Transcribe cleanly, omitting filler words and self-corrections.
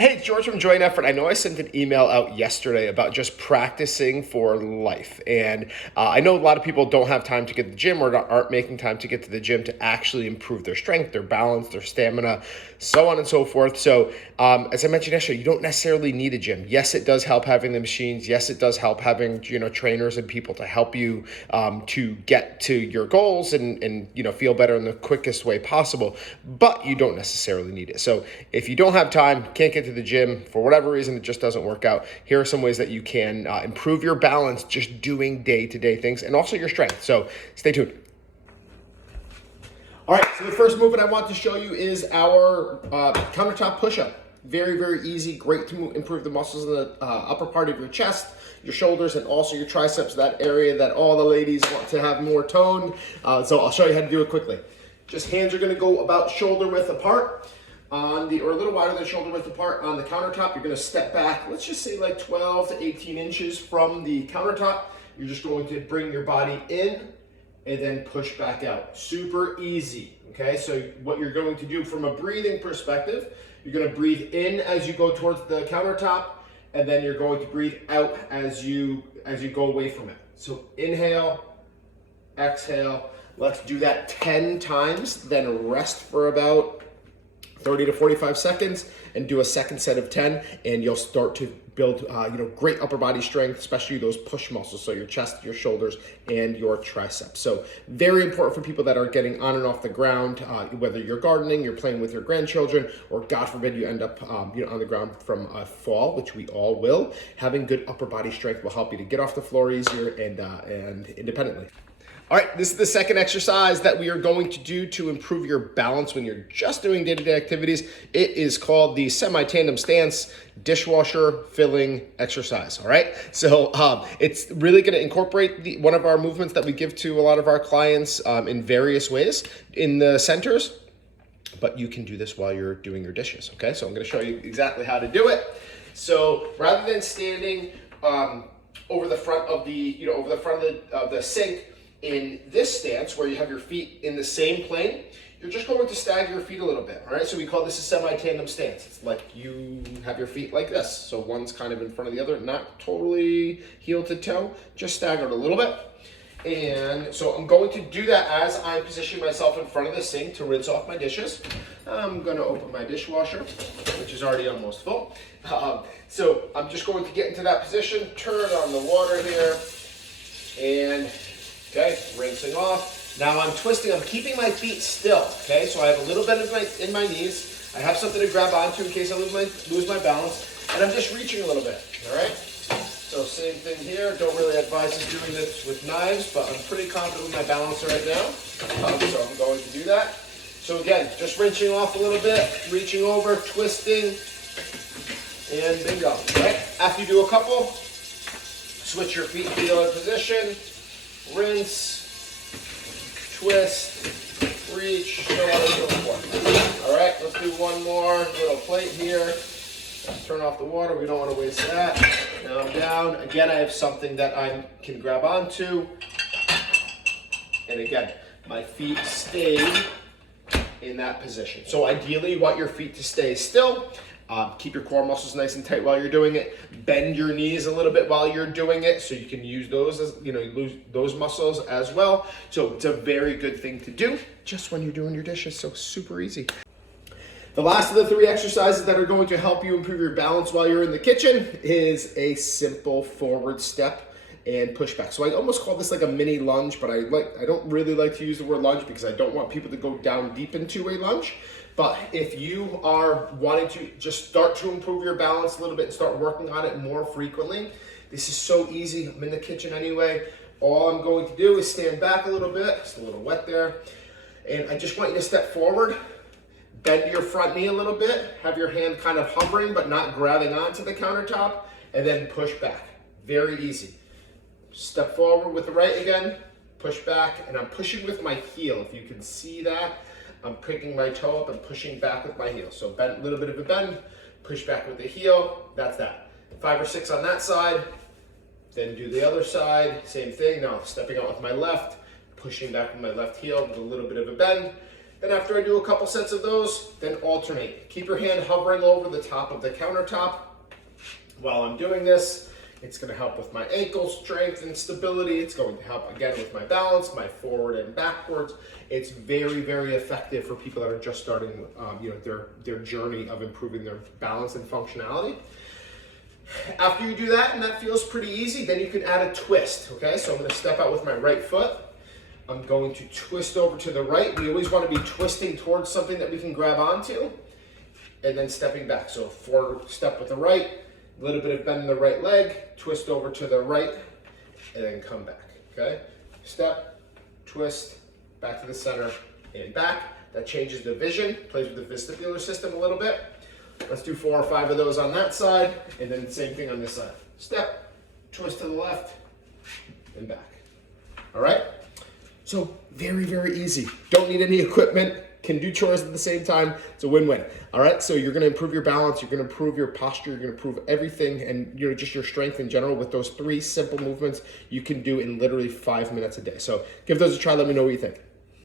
Hey, it's George from Joint Effort. I know I sent an email out yesterday about just practicing for life. And I know a lot of people don't have time to get to the gym or aren't making time to get to the gym to actually improve their strength, their balance, their stamina, so on and so forth. So as I mentioned yesterday, you don't necessarily need a gym. Yes, it does help having the machines. Yes, it does help having, trainers and people to help you to get to your goals and feel better in the quickest way possible. But you don't necessarily need it. So if you don't have time, can't get to the gym, for whatever reason, it just doesn't work out, here are some ways that you can improve your balance just doing day-to-day things and also your strength. So stay tuned. All right, so the first movement I want to show you is our countertop push-up. Very, very easy, great to improve the muscles in the upper part of your chest, your shoulders, and also your triceps, that area that all the ladies want to have more toned. So I'll show you how to do it quickly. Just hands are gonna go about shoulder width apart. Or a little wider than shoulder width apart on the countertop. You're gonna step back, let's just say like 12 to 18 inches from the countertop. You're just going to bring your body in and then push back out. Super easy, okay? So what you're going to do from a breathing perspective, you're gonna breathe in as you go towards the countertop, and then you're going to breathe out as you go away from it. So inhale, exhale. Let's do that 10 times, then rest for about 30 to 45 seconds and do a second set of 10, and you'll start to build great upper body strength, especially those push muscles, so your chest, your shoulders, and your triceps. So very important for people that are getting on and off the ground, whether you're gardening, you're playing with your grandchildren, or God forbid you end up on the ground from a fall, which we all will. Having good upper body strength will help you to get off the floor easier and independently. All right, this is the second exercise that we are going to do to improve your balance when you're just doing day-to-day activities. It is called the semi-tandem stance dishwasher filling exercise, all right? So it's really gonna incorporate one of our movements that we give to a lot of our clients in various ways in the centers, but you can do this while you're doing your dishes, okay? So I'm gonna show you exactly how to do it. So rather than standing over the front of the sink, in this stance where you have your feet in the same plane, you're just going to stagger your feet a little bit, all right? So we call this a semi-tandem stance. It's like you have your feet like this. So one's kind of in front of the other, not totally heel to toe, just staggered a little bit. And so I'm going to do that as I'm positioning myself in front of the sink to rinse off my dishes. I'm gonna open my dishwasher, which is already almost full. So I'm just going to get into that position, turn on the water here, and okay, rinsing off. Now I'm twisting, I'm keeping my feet still, okay? So I have a little bit in my knees. I have something to grab onto in case I lose my balance. And I'm just reaching a little bit, all right? So same thing here. Don't really advise us doing this with knives, but I'm pretty confident with my balance right now. So I'm going to do that. So again, just wrenching off a little bit, reaching over, twisting, and bingo, all right? After you do a couple, switch your feet to the other position. Rinse, twist, reach, so on and so forth. All right, let's do one more little plate here. Let's turn off the water, we don't want to waste that. Now I'm down. Again, I have something that I can grab onto. And again, my feet stayed in that position. So ideally, you want your feet to stay still. Keep your core muscles nice and tight while you're doing it. Bend your knees a little bit while you're doing it, so you can use those as lose those muscles as well. So it's a very good thing to do just when you're doing your dishes. So super easy. The last of the three exercises that are going to help you improve your balance while you're in the kitchen is a simple forward step and push back. So I almost call this like a mini lunge, but I don't really like to use the word lunge because I don't want people to go down deep into a lunge. But if you are wanting to just start to improve your balance a little bit and start working on it more frequently, this is so easy. I'm in the kitchen anyway. All I'm going to do is stand back a little bit. It's a little wet there. And I just want you to step forward, bend your front knee a little bit, have your hand kind of hovering but not grabbing onto the countertop, and then push back. Very easy. Step forward with the right again, push back, and I'm pushing with my heel. If you can see that, I'm picking my toe up and pushing back with my heel. So bend, a little bit of a bend, push back with the heel, that's that. 5 or 6 on that side, then do the other side, same thing. Now stepping out with my left, pushing back with my left heel with a little bit of a bend, Then after I do a couple sets of those, then alternate. Keep your hand hovering over the top of the countertop while I'm doing this. It's going to help with my ankle strength and stability. It's going to help again with my balance, my forward and backwards. It's very, very effective for people that are just starting, their journey of improving their balance and functionality. After you do that, and that feels pretty easy, then you can add a twist. Okay, so I'm going to step out with my right foot. I'm going to twist over to the right. We always want to be twisting towards something that we can grab onto, and then stepping back. So forward step with the right, a little bit of bend in the right leg, twist over to the right, and then come back, okay? Step, twist, back to the center, and back. That changes the vision, plays with the vestibular system a little bit. Let's do 4 or 5 of those on that side, and then same thing on this side. Step, twist to the left, and back. All right? So very, very easy. Don't need any equipment. Can do chores at the same time. It's a win-win. All right, so you're going to improve your balance, you're going to improve your posture, you're going to improve everything, and just your strength in general with those 3 simple movements you can do in literally 5 minutes a day. So give those a try. Let me know what you think.